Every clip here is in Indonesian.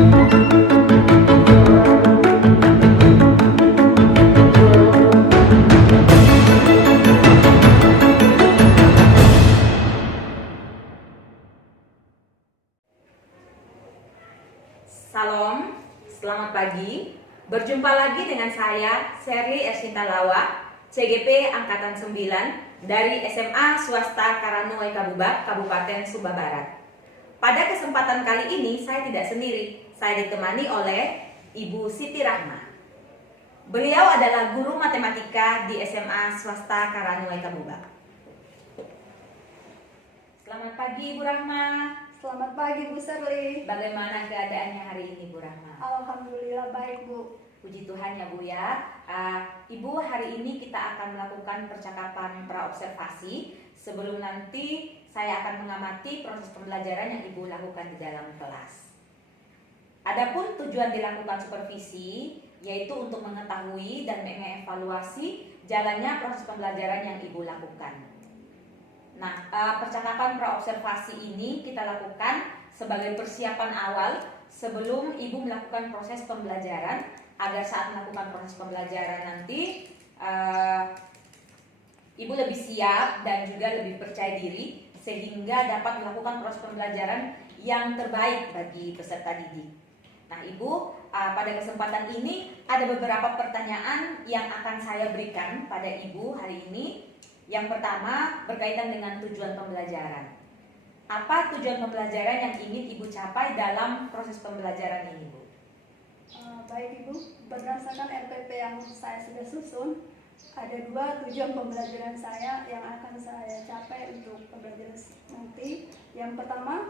Salam, selamat pagi. Berjumpa lagi dengan saya, Sherly Ersinta Lawa, CGP Angkatan 9 dari SMA Swasta Karanuai Kabubak, Kabupaten Sumba Barat. Pada kesempatan kali ini saya tidak sendiri, saya ditemani oleh Ibu Siti Rahma. Beliau adalah guru matematika di SMA Swasta Karanuai Kabubak. Selamat pagi Ibu Rahma. Selamat pagi Bu Sherly. Bagaimana keadaannya hari ini Bu Rahma? Alhamdulillah baik Bu. Puji Tuhan ya Bu ya. Ibu, hari ini kita akan melakukan percakapan praobservasi sebelum nanti saya akan mengamati proses pembelajaran yang Ibu lakukan di dalam kelas. Adapun tujuan dilakukan supervisi yaitu untuk mengetahui dan mengevaluasi jalannya proses pembelajaran yang Ibu lakukan. Nah, percakapan praobservasi ini kita lakukan sebagai persiapan awal sebelum Ibu melakukan proses pembelajaran, agar saat melakukan proses pembelajaran nanti Ibu lebih siap dan juga lebih percaya diri sehingga dapat melakukan proses pembelajaran yang terbaik bagi peserta didik. Nah Ibu, pada kesempatan ini ada beberapa pertanyaan yang akan saya berikan pada Ibu hari ini. Yang pertama berkaitan dengan tujuan pembelajaran. Apa tujuan pembelajaran yang ingin Ibu capai dalam proses pembelajaran ini, Bu? Baik Ibu, berdasarkan RPP yang saya sudah susun, ada dua tujuan pembelajaran saya yang akan saya capai untuk pembelajaran nanti. Yang pertama,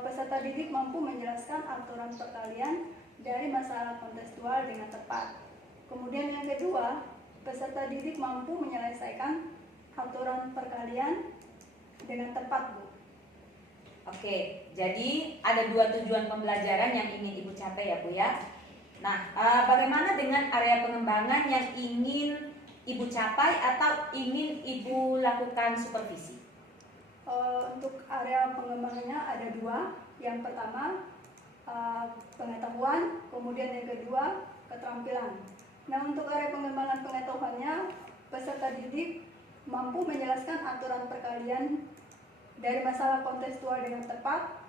peserta didik mampu menjelaskan aturan perkalian dari masalah kontekstual dengan tepat. Kemudian yang kedua, peserta didik mampu menyelesaikan aturan perkalian dengan tepat, Bu. Oke, jadi ada dua tujuan pembelajaran yang ingin Ibu capai ya Bu ya. Nah, bagaimana dengan area pengembangan yang ingin Ibu capai atau ingin Ibu lakukan supervisi? Untuk area pengembangannya ada dua. Yang pertama pengetahuan, kemudian yang kedua keterampilan. Nah, untuk area pengembangan pengetahuannya, peserta didik mampu menjelaskan aturan perkalian dari masalah kontekstual dengan tepat.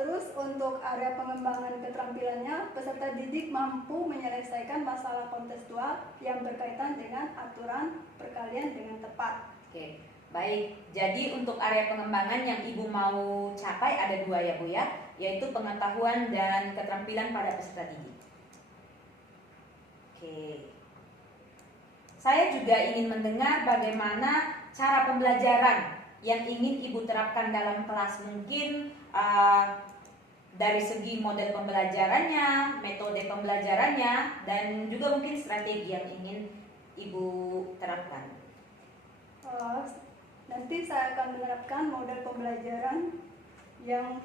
Terus untuk area pengembangan keterampilannya, peserta didik mampu menyelesaikan masalah kontekstual yang berkaitan dengan aturan perkalian dengan tepat. Oke, baik. Jadi untuk area pengembangan yang Ibu mau capai ada dua ya Bu ya, yaitu pengetahuan dan keterampilan pada peserta didik. Oke. Saya juga ingin mendengar bagaimana cara pembelajaran yang ingin Ibu terapkan dalam kelas, mungkin dari segi model pembelajarannya, metode pembelajarannya, dan juga mungkin strategi yang ingin Ibu terapkan. Nanti saya akan menerapkan model pembelajaran yang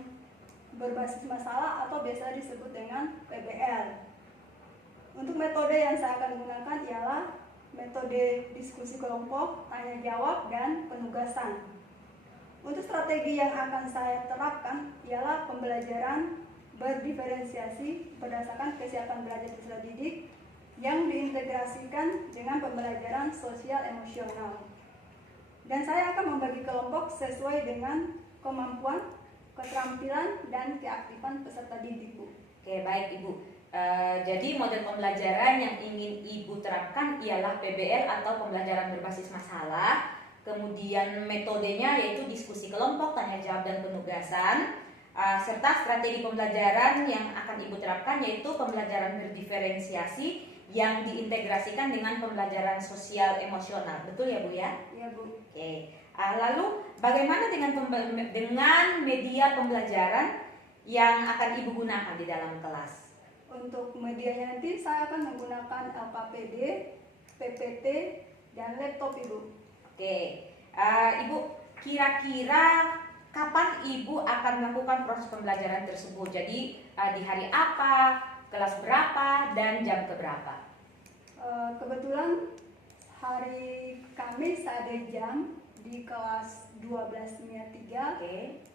berbasis masalah atau biasa disebut dengan PBL. Untuk metode yang saya akan gunakan ialah metode diskusi kelompok, tanya jawab, dan penugasan. Untuk strategi yang akan saya terapkan ialah pembelajaran berdiferensiasi berdasarkan kesiapan belajar peserta didik yang diintegrasikan dengan pembelajaran sosial emosional. Dan saya akan membagi kelompok sesuai dengan kemampuan, keterampilan, dan keaktifan peserta didik, Bu. Oke, baik Ibu. Jadi model pembelajaran yang ingin Ibu terapkan ialah PBL atau pembelajaran berbasis masalah. Kemudian metodenya yaitu diskusi kelompok, tanya jawab, dan penugasan. Serta strategi pembelajaran yang akan Ibu terapkan yaitu pembelajaran berdiferensiasi yang diintegrasikan dengan pembelajaran sosial emosional. Betul ya Bu ya? Iya Bu. Oke. Lalu bagaimana dengan media pembelajaran yang akan Ibu gunakan di dalam kelas? Untuk medianya nanti saya akan menggunakan LKPD, PPT, dan laptop Ibu. Oke, Ibu, kira-kira kapan Ibu akan melakukan proses pembelajaran tersebut? Jadi di hari apa, kelas berapa, dan jam keberapa? Kebetulan hari Kamis ada jam di di kelas 12 MIA 3. Oke.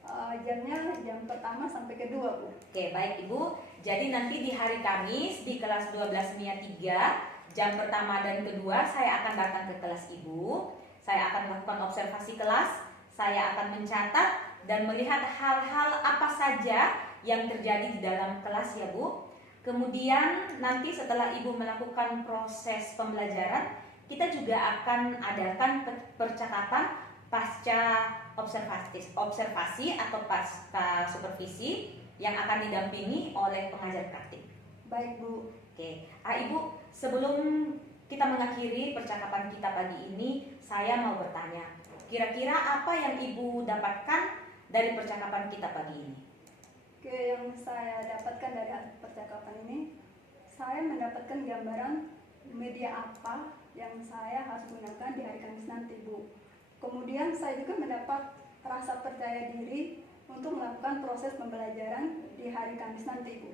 Jamnya jam pertama sampai kedua, Bu. Oke, baik Ibu. Jadi nanti di hari Kamis di kelas 12 MIA 3, jam pertama dan kedua saya akan datang ke kelas Ibu. Saya akan melakukan observasi kelas, saya akan mencatat dan melihat hal-hal apa saja yang terjadi di dalam kelas ya Bu. Kemudian nanti setelah Ibu melakukan proses pembelajaran, kita juga akan adakan percakapan pasca observasi atau pasca supervisi yang akan didampingi oleh pengajar praktik. Baik, Bu. Oke, Ibu, sebelum kita mengakhiri percakapan kita pagi ini, saya mau bertanya, kira-kira apa yang Ibu dapatkan dari percakapan kita pagi ini? Oke, yang saya dapatkan dari percakapan ini, saya mendapatkan gambaran media apa yang saya harus gunakan di hari Kamis nanti, Bu. Kemudian saya juga mendapat rasa percaya diri untuk melakukan proses pembelajaran di hari Kamis nanti, Bu.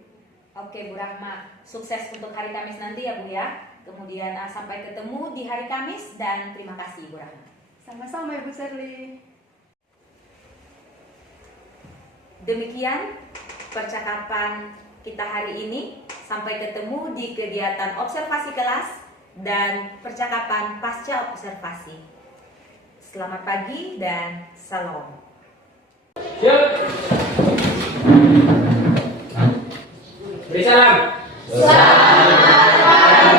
Oke, Bu Rahma, sukses untuk hari Kamis nanti ya Bu ya. Kemudian sampai ketemu di hari Kamis dan terima kasih Bu Rahma. Sama-sama, Ibu Sherly. Demikian percakapan kita hari ini. Sampai ketemu di kegiatan observasi kelas dan percakapan pasca observasi. Selamat pagi dan salam. Siap. Beri salam. Selamat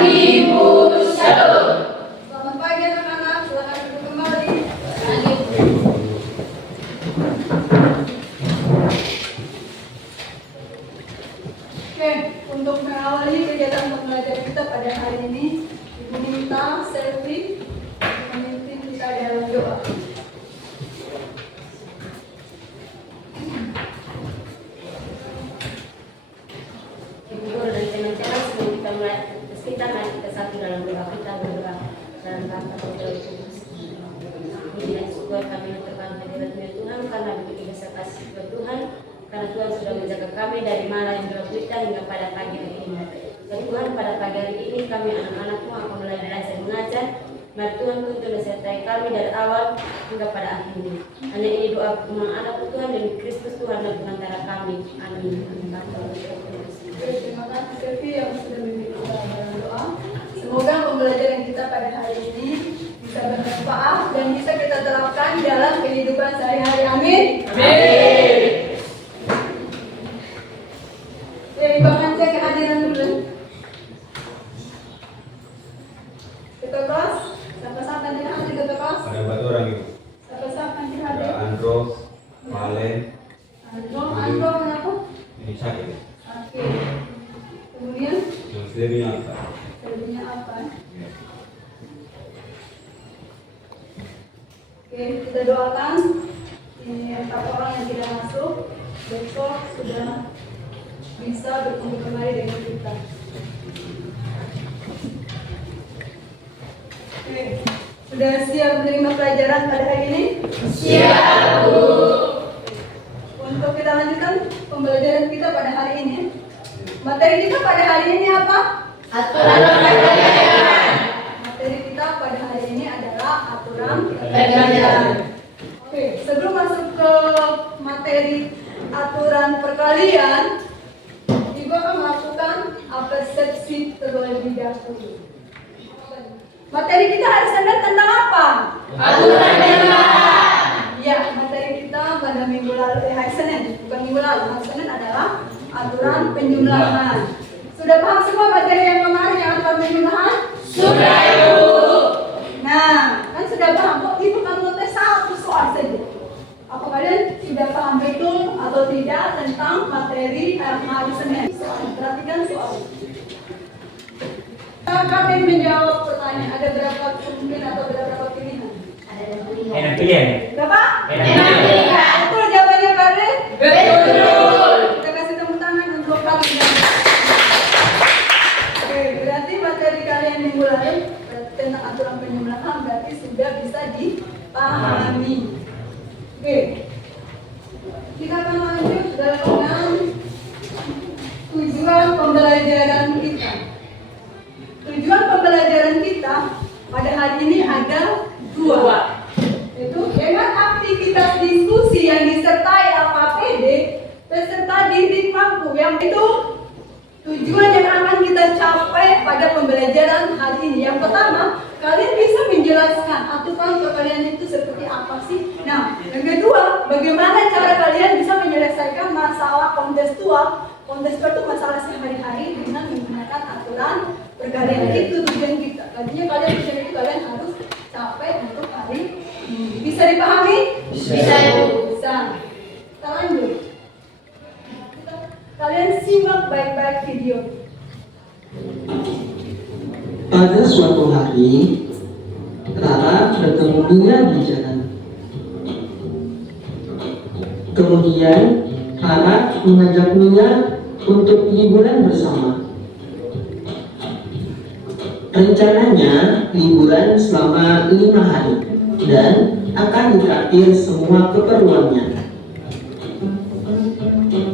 pagi anak-anak, silakan duduk kembali. Oke, untuk mengawali kegiatan pembelajaran kita pada hari ini, Ibu minta Selvi memimpin kita dalam doa. Ibu guru dan teman-teman sebelum kita mulai kita satu dalam doa kita berdoa dalam rangka berdoa ini syukur kami terkait hadiratnya Tuhan karena begitu besar kasih Tuhan karena Tuhan sudah menjaga kami dari malam yang gelap gulita hingga pada pagi hari ini. Dan Tuhan pada pagi hari ini kami anak-anakmu akan mulai belajar mengajar. Mari Tuhan tuntun dan sertai kami dari awal hingga pada akhirnya. Hanya ini doa anak Tuhan dan Kristus Tuhan dan pengantara kami. Amin. Terima kasih Selvi yang sudah memimpin kita dalam doa. Semoga pembelajaran kita pada hari ini bisa bermanfaat dan bisa kita terapkan dalam kehidupan sehari-hari. Amin. Amin. Jadi bahkan cek kehadiran dulu. Ketua kelas, siapa-siapa yang hadir ketua kelas? Ada empat orang itu. Siapa-siapa yang Ada hadir? Andro, Valen, Andro kenapa? ini sakit. Oke. Kemudian Yang selebihnya apa? selebihnya apa? Ya. Oke, kita doakan ini 4 orang yang tidak masuk besok sudah bisa bertemu kembali dengan kita. Oke, sudah siap menerima pelajaran pada hari ini? Siap, Bu. Untuk kita lanjutkan pembelajaran kita pada hari ini. Materi kita pada hari ini apa? Aturan pembelajaran. Materi kita pada hari ini adalah aturan Pembelajaran. Oke, sebelum masuk ke materi aturan perkalian, Ibu akan melakukan persepsi terlebih dahulu. Materi kita hari Senin tentang apa? Aturan penjumlahan. Ya, materi kita pada minggu lalu, hari Senin, bukan minggu lalu. Hari Senin adalah aturan penjumlahan. Sudah paham semua materi yang kemarin yang aturan penjumlahan? Sudah, Ibu. Nah, kan sudah paham kok Ibu kan ngetes satu soal saja. Apa kalian sudah paham betul atau tidak tentang materi hari Senin? Perhatikan soal. Kalian menjawab pertanyaan, ada berapa kemungkinan atau berapa pilihan? Enak pilihan. Berapa? Enak pilihan. Betul jawabannya kalian? Betul. Kita kasih tepuk tangan untuk kalian. Oke, berarti materi kalian minggu lalu tentang aturan penjumlahan berarti sudah bisa dipahami. Oke, kita akan lanjut dengan tujuan pembelajaran kita. Tujuan pembelajaran kita pada hari ini ada dua. Itu Itu tujuan yang akan kita capai pada pembelajaran hari ini. Yang pertama, kalian bisa menjelaskan aturan perkalian itu seperti apa sih? Nah, yang kedua, bagaimana cara kalian bisa menyelesaikan masalah kontekstual? Kontekstual itu masalah sehari-hari dengan menggunakan aturan perkalian. Itu tujuan kita. Artinya kalian kalian harus capai untuk hari ini. Bisa dipahami? Bisa. Bisa. Kita lanjut. Kalian simak baik-baik video. Pada suatu hari, Rara bertemu Mia di jalan. Kemudian, Rara mengajak Mia untuk liburan bersama. Rencananya liburan selama 5 hari dan akan ditraktir semua keperluannya.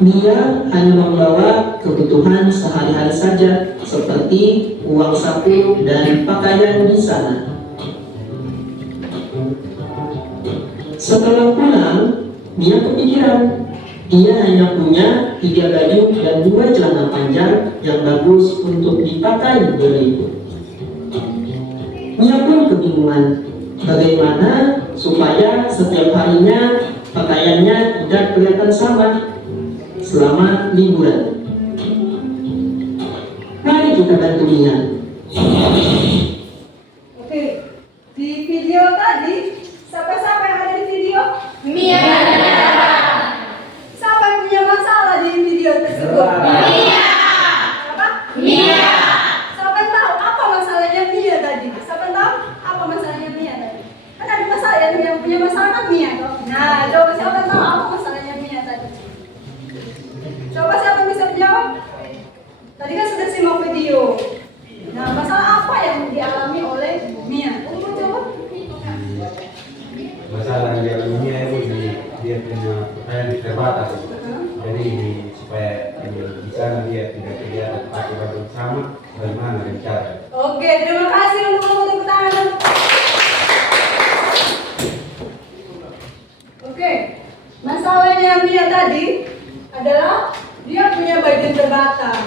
Mia hanya membawa kebutuhan sehari-hari saja seperti uang saku dan pakaian di sana. Setelah pulang, Mia kepikiran dia hanya punya 3 baju dan 2 celana panjang yang bagus untuk dipakai berlibur. Mia pun kebingungan bagaimana supaya setiap harinya pakaiannya tidak kelihatan sama selama liburan. Mari kita bantu Mia. Oke, di video tadi, siapa yang ada di video? Mia. Siapa yang punya masalah di video tersebut? Mia. Apa? Mia. Siapa yang tahu apa masalahnya Mia tadi? Siapa yang tahu apa masalahnya Mia tadi? Kan ada masalah yang punya masalah kan Mia toh? Nah, coba siapa yang tahu apa masalahnya Mia tadi? Coba siapa yang bisa menjawab? Tadi kan sudah simak video. Nah, masalah apa yang dialami oleh Mia? Coba. Masalah yang dialaminya itu dia punya pakaian terbatas. Jadi supaya di sana dia tidak kelihatan pakai baju sama, bagaimana rencana? Oke, terima kasih untuk tepuk tangan. Oke, masalahnya Mia tadi adalah dia punya baju terbatas.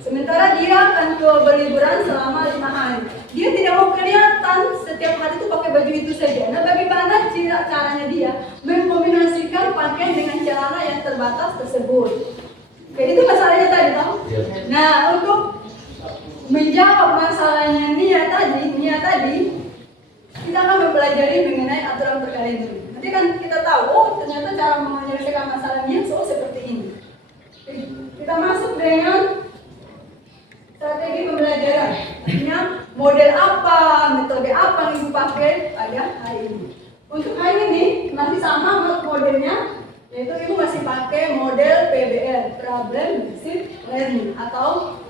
Sementara dia akan ke berliburan selama 5 hari. Dia tidak mau kelihatan setiap hari itu pakai baju itu saja. Nah, bagaimana caranya dia mengkombinasikan pakaian dengan celana yang terbatas tersebut? Oke, itu masalahnya tadi, toh? Nah, untuk menjawab masalahnya Mia tadi, kita akan mempelajari mengenai aturan perkalian dulu. Nanti kan kita tahu, oh ternyata cara menyelesaikan masalah Mia seperti ini. Oke, kita masuk dengan strategi pembelajaran. Artinya model apa, metode apa yang ibu pakai pada hari ini. Untuk hari ini masih sama modelnya, yaitu ibu masih pakai model PBL, Problem Based Learning, atau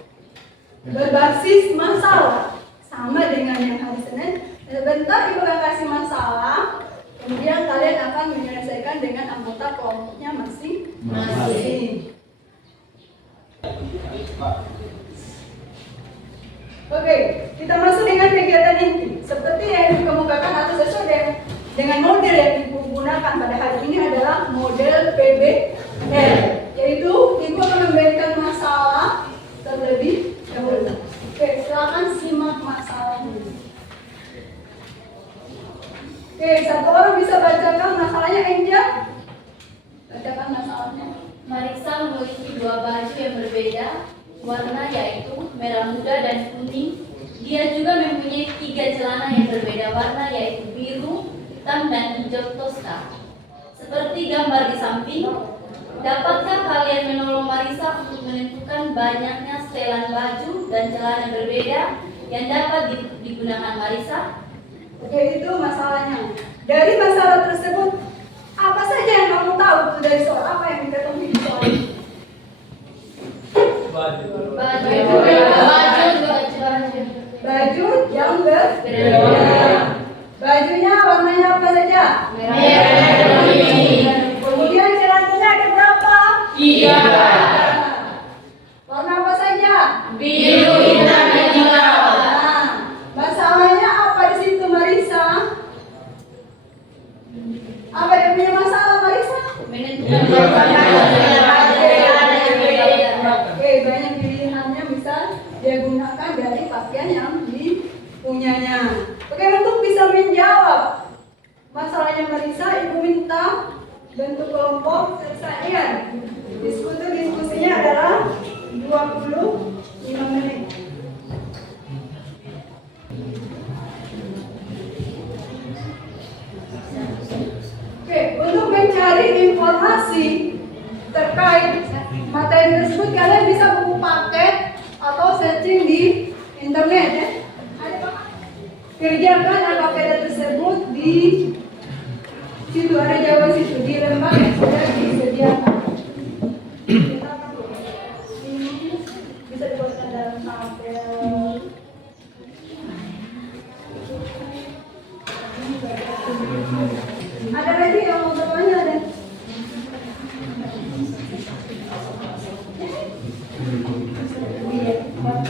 berbasis masalah, sama dengan yang hari Senin. Sebentar ibu akan kasih masalah, kemudian kalian akan menyelesaikan dengan anggota kelompoknya masing-masing. Oke, kita masuk dengan kegiatan inti. Seperti yang dikemukakan atau sesuai dengan model yang digunakan pada hari ini adalah model PBL, yaitu ibu akan memberikan masalah terlebih dahulu. Oke, silakan simak masalahnya. Oke, satu orang bisa bacakan masalahnya, Angel. Bacakan masalahnya. Marisa memiliki 2 baju yang berbeda warna, yaitu merah muda dan kuning. Dia juga mempunyai 3 celana yang berbeda warna, yaitu biru, hitam, dan hijau toska. Seperti gambar di samping, dapatkah kalian menolong Marisa untuk menentukan banyaknya setelan baju dan celana berbeda yang dapat digunakan Marisa? Oke, itu masalahnya. Dari masalah tersebut, apa saja yang kamu tahu dari soal apa yang diketahui di soal ini? Baju yang berbeda. Bajunya warnanya apa saja? Merah. Kemudian celananya ada berapa? 3. Warna apa saja? Biru, hitam, dan hijau. Nah, masalahnya apa di situ, Marisa? Apa yang punya masalah, Marisa? Menentukan baju yang berbeda. masalahnya Marisa, Ibu minta bentuk kelompok selesaian. Diskusinya adalah 25 menit. Oke, untuk mencari informasi terkait materi tersebut kalian bisa buku paket atau searching di internet ya. Kerjakan alfabet tersebut di situ, ada jawaban situ di lembar yang sudah disediakan. Ini bisa dibuatkan dalam tabel. Ada lagi yang mau bertanya dan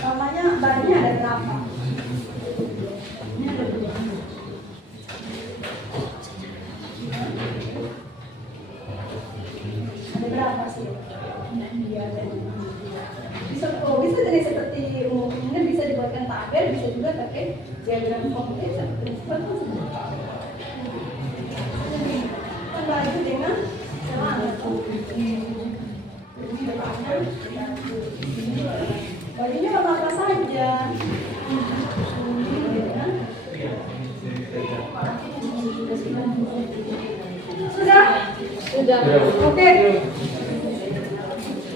namanya barunya ada berapa? Ini ada 2. Ada berapa sih? Iya, ada 5. Bisa jadi seperti umumnya, bisa dibuatkan tabel, bisa juga pakai diagram kompleks seperti baju dengan celana. Bajunya apa saja? Sudah? Sudah. Oke.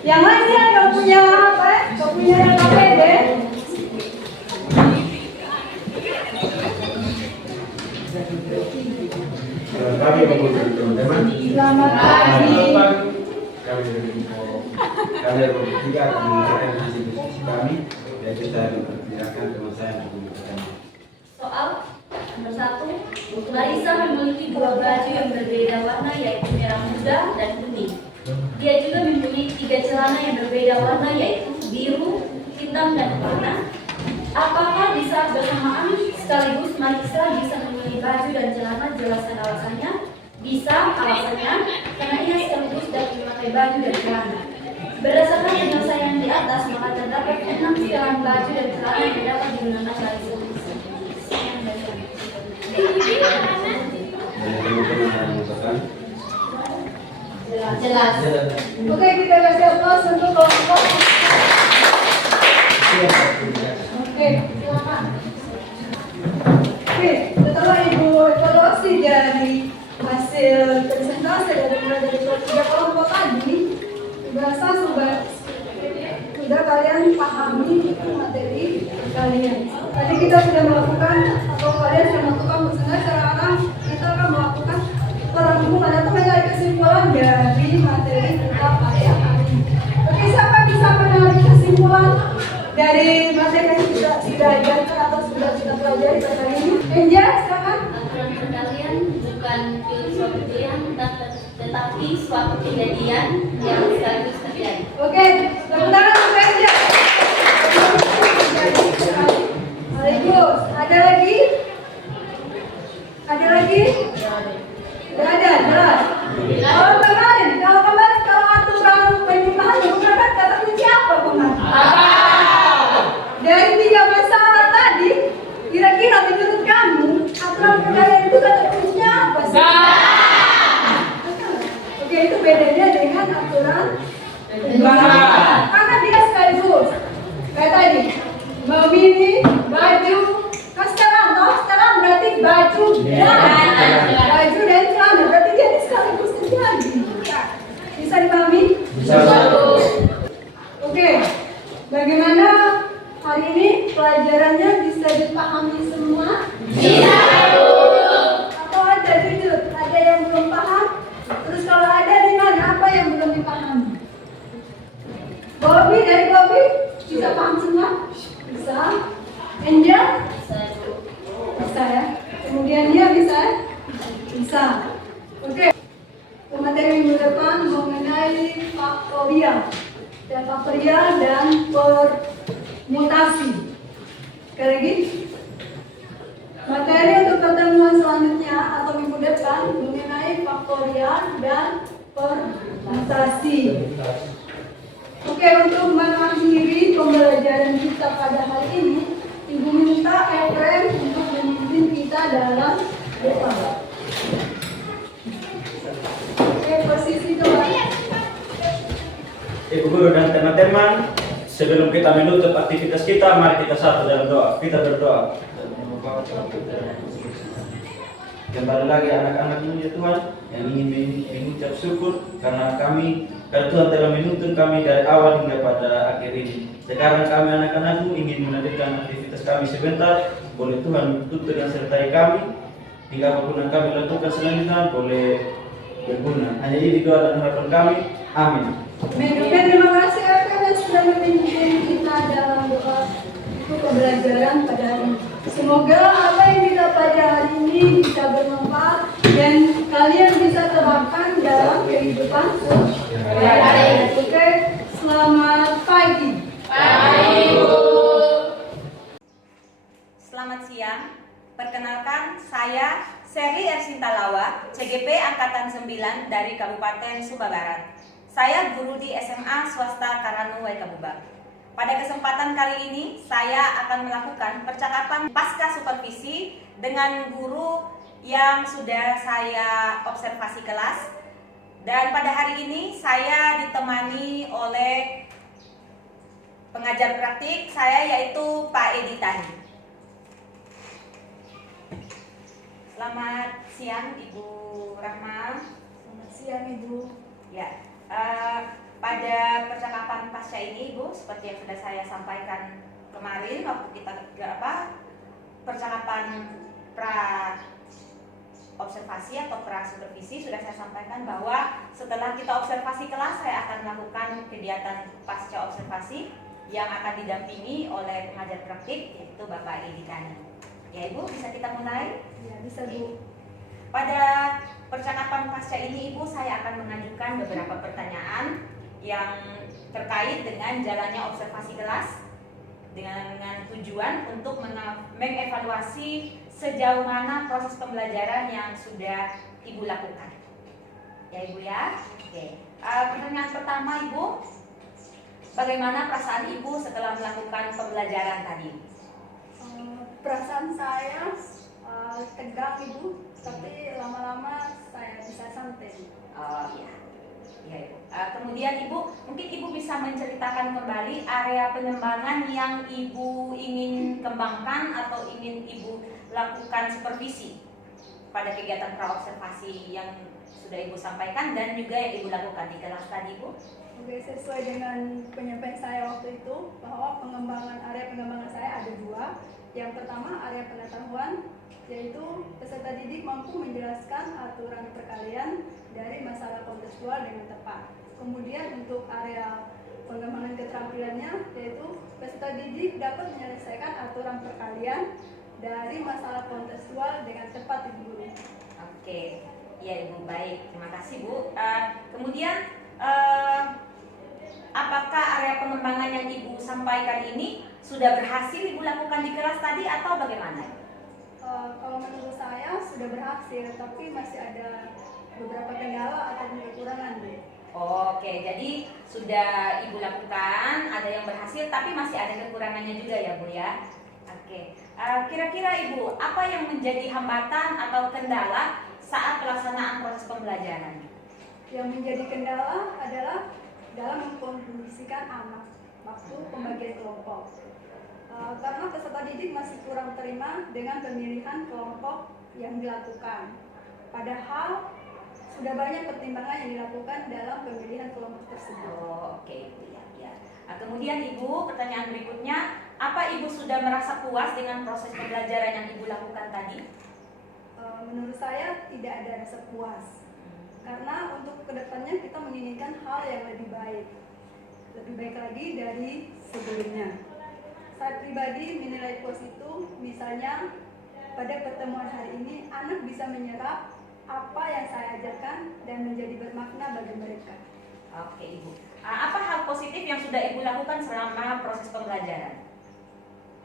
Yang lain ya nggak punya apa? Nggak punya yang APD? Kami teman-teman. Selamat pagi. Kami bertiga akan menunjukkan hasil diskusi kami dan kita diperkirakan teman saya untuk bertanya. Soal nomor 1, Marisa memiliki 2 baju yang berbeda warna yaitu merah muda dan kuning. Dia juga mempunyai 3 celana yang berbeda warna yaitu biru, hitam, dan warna. Apakah di saat bersamaan sekaligus Marisa bisa memilih baju dan celana? Jelaskan alasannya. Bisa, alasannya karena ia sekaligus dapat memakai baju dan celana. Berdasarkan penyelesaian di atas, maka terdapat 6 setelan baju dan celana yang dapat digunakan Marisa. Jelas. Oke, kita kasih aplaus untuk kelompok. Oke, silakan. Oke, setelah Ibu evaluasi dari hasil presentasi dari tiga kelompok tadi, rasa sudah kalian pahami materi kalian. Tadi kita sudah melakukan atau kalian sudah melakukan sebenarnya sekarang kita akan melakukan perangkuman atau mencari kesimpulan dari materi kita pada hari ini. Oke, siapa bisa menarik kesimpulan dari materi yang sudah diajarkan atau sudah kita pelajari pada hari ini? Enja, silakan. Aturan perkalian bukan suatu pilihan, tetapi suatu kejadian yang sekaligus terjadi. Oke, tepuk tangan untuk Enja. Bagus. Ada lagi? Ada lagi? Tidak ada, jelas. Kalau aturan penyimpanan menggunakan kata kunci apa, Bang? Dari 3 masalah tadi, kira-kira menurut kamu aturan perkalian itu kata kuncinya apa sih? Oke, itu bedanya dengan aturan penyimpanan. Karena dia sekaligus. Kayak tadi, memilih baju sekarang berarti baju dan celana berarti dia sekaligus terjadi. Bisa dipahami? Bisa. Oke, bagaimana hari ini pelajarannya bisa dipahami semua? Bisa. Atau ada jujur, ada yang belum paham? Terus kalau ada di mana? Apa yang belum dipahami? Bobby, dari Bobby bisa paham semua? Bisa. Angel? Bisa ya. Kemudian dia bisa? Bisa. Oke. Materi minggu depan mengenai faktorial dan permutasi. Sekali lagi. Materi untuk pertemuan selanjutnya atau minggu depan mengenai faktorial dan permutasi. Oke, untuk mengakhiri pembelajaran kita pada hari ini, Ibu minta Efrem untuk memimpin kita dalam doa. posisi coba. Ibu guru dan teman-teman, sebelum kita menutup aktivitas kita, mari kita satu dalam doa. Kita berdoa. Kembali lagi anak-anak ini ya Tuhan, yang ingin mengucap syukur karena Tuhan telah menuntun kami dari awal hingga pada akhir ini. Sekarang kami anak-anakmu ingin melanjutkan aktivitas kami sebentar. Boleh Tuhan tuntun dan sertai kami hingga apapun yang kami lakukan selanjutnya boleh berguna. Hanya ini doa dan harapan kami. Amin. Terima kasih Kak sudah memimpin kita dalam doa untuk pembelajaran pada hari ini. Semoga apa yang kita pelajari hari ini bisa bermanfaat dan kalian bisa terapkan dalam kehidupan sehari-hari. Oke, selamat pagi. Selamat siang. Perkenalkan, saya Sherly Ersinta Lawa, CGP Angkatan 9 dari Kabupaten Sumba Barat. Saya guru di SMA Swasta Karanu Waikabubak. Pada kesempatan kali ini, saya akan melakukan percakapan pasca supervisi dengan guru yang sudah saya observasi kelas. Dan pada hari ini, saya ditemani oleh pengajar praktik saya yaitu Pak Edi Tani. Selamat siang Ibu Rahma. Selamat siang Ibu. Ya, pada percakapan pasca ini Ibu, seperti yang sudah saya sampaikan kemarin waktu kita percakapan pra observasi atau pra supervisi, sudah saya sampaikan bahwa setelah kita observasi kelas, saya akan melakukan kegiatan pasca observasi yang akan didampingi oleh pengajar praktik yaitu Bapak Edi Tani. Ya Ibu, bisa kita mulai? Ya, bisa Bu. Pada percakapan pasca ini Ibu, saya akan mengajukan beberapa pertanyaan yang terkait dengan jalannya observasi kelas dengan tujuan untuk mengevaluasi sejauh mana proses pembelajaran yang sudah Ibu lakukan. Ya Ibu ya. Oke. Pertanyaan pertama Ibu, bagaimana perasaan Ibu setelah melakukan pembelajaran tadi? Perasaan saya tegang Ibu, tapi lama-lama saya bisa santai. Oh iya. Ya, Ibu. Kemudian Ibu, mungkin Ibu bisa menceritakan kembali area pengembangan yang Ibu ingin kembangkan atau ingin Ibu lakukan supervisi pada kegiatan praobservasi yang sudah Ibu sampaikan dan juga yang Ibu lakukan di kelas tadi, Bu. Oke, sesuai dengan penyampaian saya waktu itu bahwa area pengembangan saya ada dua. Yang pertama area pengetahuan, yaitu peserta didik mampu menjelaskan aturan perkalian dari masalah kontekstual dengan tepat. Kemudian untuk area pengembangan keterampilannya, yaitu peserta didik dapat menyelesaikan aturan perkalian dari masalah kontekstual dengan tepat, Ibu Guru. Oke, ya Ibu, baik, terima kasih Bu. Kemudian apakah area pengembangan yang Ibu sampaikan ini sudah berhasil Ibu lakukan di kelas tadi atau bagaimana? Kalau menurut saya sudah berhasil, tapi masih ada beberapa kendala atau kekurangan, Bu. Oke, jadi sudah Ibu lakukan, ada yang berhasil, tapi masih ada kekurangannya juga ya Bu ya. Oke, kira-kira Ibu, apa yang menjadi hambatan atau kendala saat pelaksanaan proses pembelajaran? Yang menjadi kendala adalah dalam mengkondisikan anak waktu pembagian kelompok. Karena peserta didik masih kurang terima dengan pemilihan kelompok yang dilakukan. Padahal sudah banyak pertimbangan yang dilakukan dalam pemilihan kelompok tersebut. Oh, oke Ibu ya. Kemudian Ibu, pertanyaan berikutnya, apa Ibu sudah merasa puas dengan proses pembelajaran yang Ibu lakukan tadi? Menurut saya tidak ada rasa puas. Karena untuk kedepannya kita menginginkan hal yang lebih baik lagi dari sebelumnya. Saya pribadi menilai puas itu, misalnya pada pertemuan hari ini anak bisa menyerap apa yang saya ajarkan dan menjadi bermakna bagi mereka. Oke Ibu, apa hal positif yang sudah Ibu lakukan selama proses pembelajaran?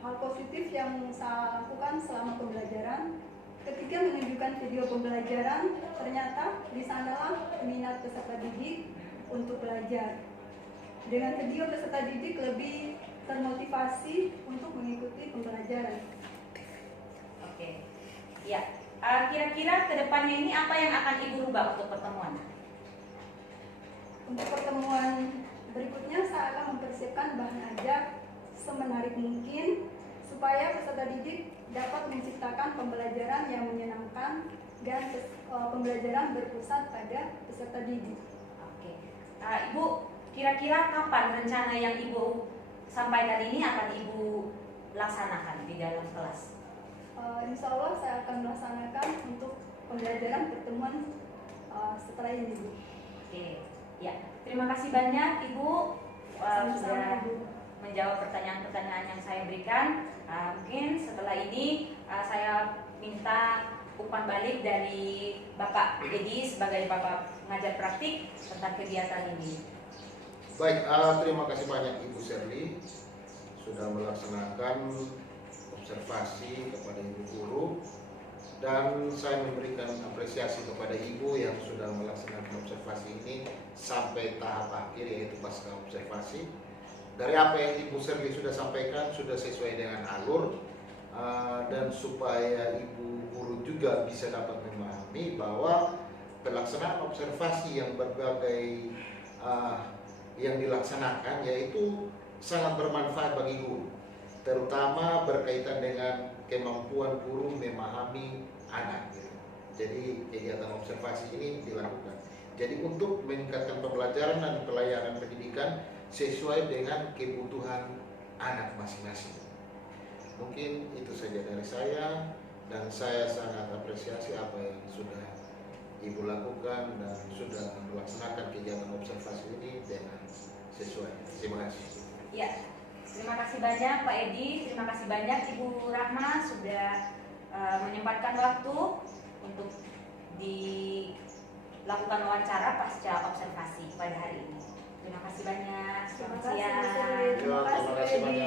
Hal positif yang saya lakukan selama pembelajaran, ketika menunjukkan video pembelajaran, ternyata di sanalah minat peserta didik untuk belajar. Dengan video peserta didik lebih termotivasi untuk mengikuti pembelajaran. Oke, ya. Kira-kira kedepannya ini apa yang akan Ibu rubah untuk pertemuan? Untuk pertemuan berikutnya saya akan mempersiapkan bahan ajar semenarik mungkin supaya peserta didik dapat menciptakan pembelajaran yang menyenangkan dan pembelajaran berpusat pada peserta didik. Oke. Ibu, kira-kira kapan rencana yang Ibu sampaikan ini akan Ibu laksanakan di dalam kelas? Insya Allah saya akan melaksanakan untuk pembelajaran pertemuan setelah ini, Bu. Oke. Ya, terima kasih banyak Ibu Sama-sama, sudah Bu. menjawab pertanyaan-pertanyaan yang saya berikan. Mungkin setelah ini saya minta umpan balik dari Bapak Edi sebagai Bapak pengajar praktik tentang kegiatan ini. Baik, terima kasih banyak Ibu Sherly sudah melaksanakan observasi kepada Ibu Guru, dan saya memberikan apresiasi kepada Ibu yang sudah melaksanakan observasi ini sampai tahap akhir, yaitu pasca observasi. Dari apa yang Ibu Sherly sudah sampaikan sudah sesuai dengan alur, dan supaya Ibu Guru juga bisa dapat memahami bahwa pelaksanaan observasi yang berbagai yang dilaksanakan yaitu sangat bermanfaat bagi guru, terutama berkaitan dengan kemampuan guru memahami anak. Jadi kegiatan observasi ini dilakukan. Jadi untuk meningkatkan pembelajaran dan pelayanan pendidikan sesuai dengan kebutuhan anak masing-masing. Mungkin itu saja dari saya, dan saya sangat apresiasi apa yang sudah Ibu lakukan dan sudah melaksanakan kegiatan observasi ini dengan sesuai. Terima kasih. Ya, terima kasih banyak Pak Edi, terima kasih banyak Ibu Rahma sudah menyempatkan waktu untuk dilakukan wawancara pasca observasi pada hari ini. Terima kasih banyak. Terima Selamat kasih, Bu siang. Sherly. Terima kasih, Bu Edi.